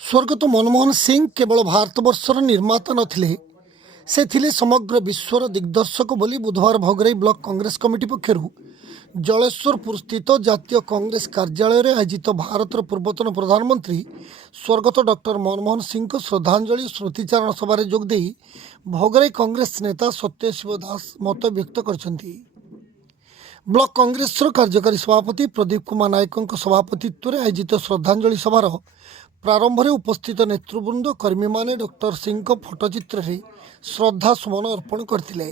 स्वर्गत मनमोहन सिंह केवल भारतवर्षर निर्माता नथिले से थिले समग्र विश्वर दिग्दर्शक बोली बुधवार भोगराई ब्लॉक कांग्रेस कमिटी पक्षर जलेश्वरपुर स्थित जातीय कांग्रेस कार्यालय में आयोजित भारतर पूर्वतन प्रधानमंत्री स्वर्गत डॉक्टर मनमोहन सिंह को श्रद्धांजलि स्मृतिचारण सभार जोगदे भोगराई कांग्रेस नेता सत्यशिव दास मत व्यक्त करछन्ति। ब्लॉक कांग्रेस कार्यकारी सभापति प्रदीप कुमार नायकों सभापतित्व में आयोजित श्रद्धांजलि सभार प्रारंभ में उपस्थित नेतृवृंद कर्मी माने डॉक्टर सिंह फोटोचित्र में श्रद्धा सुमन अर्पण करथिले।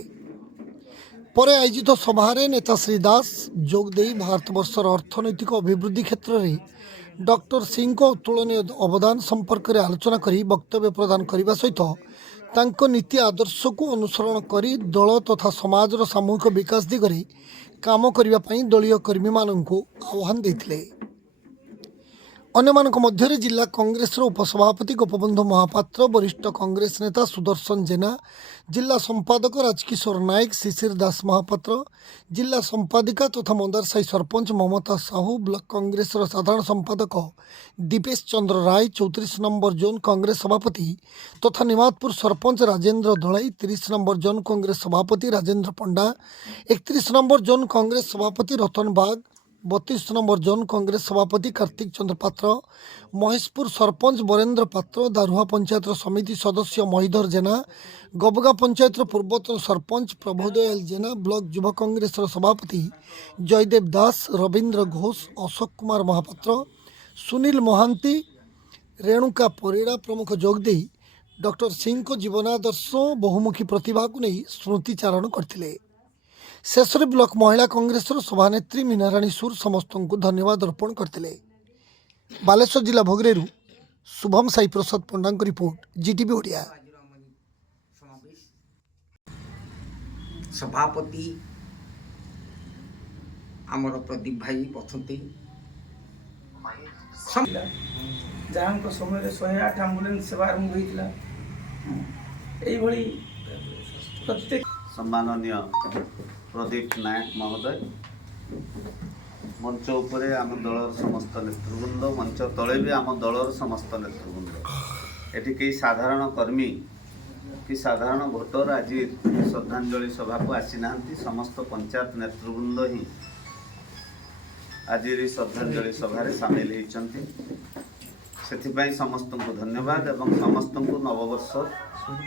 परे आयोजित सभारे नेता श्री दास जोगदे भारतवर्षर अर्थनैतिक अभिवृद्धि क्षेत्र में डॉक्टर सिंह अतुलनीय अवदान संपर्क में आलोचना करी वक्तव्य प्रदान करने सहित तांको नीति आदर्श को अनुसरण करी दल तथा समाजर सामूहिक विकास दिगरे काम करने दलीय कर्मी मानू आह्वान देते। अन्यमानक मध्यरे जिला कांग्रेस उपसभापति गोपबंधु महापात्र, वरिष्ठ कांग्रेस नेता सुदर्शन जेना, जिला संपादक राजकिशोर नायक, शिशिर दास महापात्र, जिला संपादिका तथा मंदारसाई सरपंच ममता साहू, ब्लॉक कांग्रेस साधारण संपादक दीपेश चंद्र राय, 34 नंबर जोन कांग्रेस सभापति तथा निमातपुर सरपंच राजेंद्र दलाई, 30 नंबर जोन कांग्रेस सभापति राजेंद्र पंडा, 31 नंबर जोन कांग्रेस सभापति रतन बाग, 32 नंबर जोन कांग्रेस सभापति कार्तिक चंद्र पात्र, महेशपुर सरपंच बरेन्द्र पात्र, दारुहा पंचायत समिति सदस्य महिधर जेना, गबगा पंचायत पूर्वतन सरपंच प्रभोदयाल जेना, ब्लॉक युवा कांग्रेस सभापति जयदेव दास, रवींद्र घोष, अशोक कुमार महापात्र, सुनील महांती, रेणुका परिड़ा प्रमुख जोगदे डॉक्टर सिंह को जीवनादर्श बहुमुखी प्रतिभा को नहीं स्मृतिचारण करथिले। शेष में ब्लॉक महिला कांग्रेस सभानेत्री मीनाराणी सुर समस्त को धन्यवाद अर्पण करते। बालेश्वर जिला भोगरेरू शुभम साई प्रसाद पंडा रिपोर्ट, जीटीवी ओडिया। सभापति आमर प्रदीप भाई पछंती जहाँ समय 108 आम्बुलेंस सेवा आरंभ होता प्रत्येक सम्माननीय प्रदीप नायक महोदय, मंच उपरे आम दलर समस्त नेतृवृंद, मंच तले भी आम दलर समस्त नेतृवृंद, एटी कई साधारण कर्मी कि साधारण भोटर आज श्रद्धांजलि सभा को आसी ना, समस्त पंचायत नेतृवृंद ही आज श्रद्धांजलि सभा सामिल होती। से समस्त को धन्यवाद एवं समस्त को नववर्ष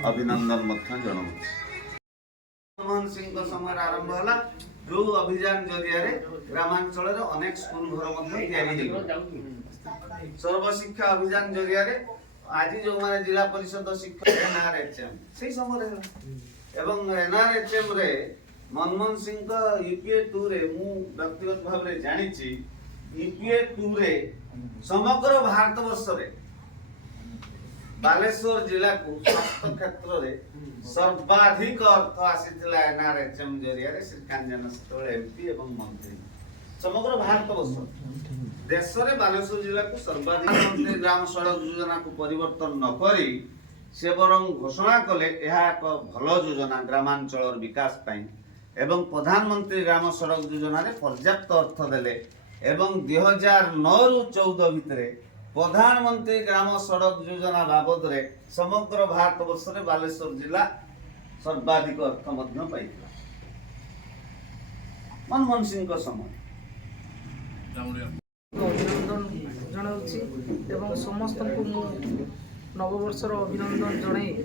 अभिनंदन जनाऊँ। मनमोहन सिंह समय आरंभ है जो अभियान जरिया ग्रामांचल अनेक स्कूल घर सर्वशिक्षा अभियान जरिया आज जो माने जिला परिषद शिक्षा एनआरएचएम से समय एवं एनआरएचएम रे मनमोहन सिंह यूपीए 2 रे मु व्यक्तिगत भाव रे जानी यूपीए 2 रे समग्र भारतवर्ष रे बालेश्वर जिला को स्वास्थ्य क्षेत्र में सर्वाधिक अर्थ आसीथिला एनआरएचएम जरिया श्रीकांत जेना एमपी एवं मंत्री समग्र भारतवर्ष देश में बालेश्वर जिला को सर्वाधिक मंत्री ग्राम सड़क योजना को परिवर्तन न करी से बरं घोषणा कले यह एक भल योजना ग्रामांचल विकास पाई एवं प्रधानमंत्री ग्राम सड़क योजना रे पर्याप्त अर्थ देले एवं 2009 रु 14 भितरे प्रधानमंत्री ग्राम सड़क योजना बाबद रे समग्र भारतवर्ष रे बालेश्वर जिला सर्वाधिक अर्थ पाई मनमोहन सिंह समय अभिनंदन जनाऊँ समस्त को नववर्षर अभिनंदन जनाई।